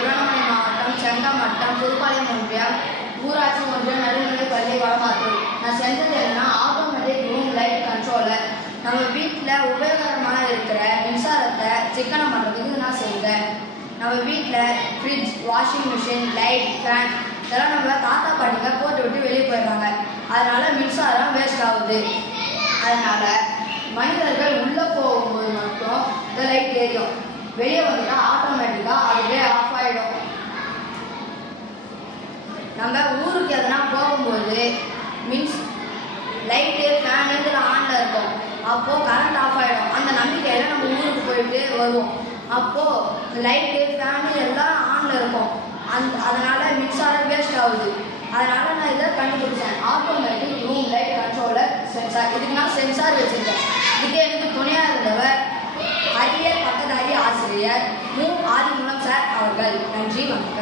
திருவண்ணாமலை மாவட்டம் செங்கமட்டம் புதுப்பாளையம் ஒன்றியம் ஊராட்சி ஒன்றிய நடுநிலைப் பள்ளி வடமாத்தூர். நான் செஞ்சது என்னன்னா ஆட்டோமேட்டிக் ரூம் லைட் கண்ட்ரோலர். நம்ம வீட்டில் உபயோகரமாக இருக்கிற மின்சாரத்தை சிக்கனம் பண்ணுறதுக்கு நான் செஞ்சேன். நம்ம வீட்டில் fridge, washing machine, light, fan இதெல்லாம் நம்ம தாத்தா பாட்டிங்க போட்டு விட்டு வெளியே போயிடுறாங்க. அதனால மின்சாரம் வேஸ்ட் ஆகுது. அதனால மனிதர்கள் உள்ளே போகும்போது மட்டும் இந்த லைட் எரியும். வெளியே வந்துட்டா ஆட்டோமேட்டிக்காக அதுவே ஆஃப் ஆகிடும். நம்ம ஊருக்கு எதனா போகும்போது லைட்டு, ஃபேனு இதில் ஆனில் இருக்கும். அப்போது கரண்ட் ஆஃப் ஆகிடும். அந்த நம்பிக்கையில் நம்ம ஊருக்கு போயிட்டு வருவோம். அப்போது லைட்டு, ஃபேனு எல்லாம் ஆனில் இருக்கும். அதனால் மின்சாரம் வேஸ்ட் ஆகுது. அதனால் நான் இதை கண்டுபிடிச்சேன். Automatic room light controller sensor. இதுக்கு நான் சென்சார் வச்சுருக்கேன். இது எனக்கு துணையாக இருந்தவர் அறிவியல் பட்டதாரி ஆசிரியர் மு. ஆதிமூலம் சார் அவர்கள். நன்றி, வணக்கம்.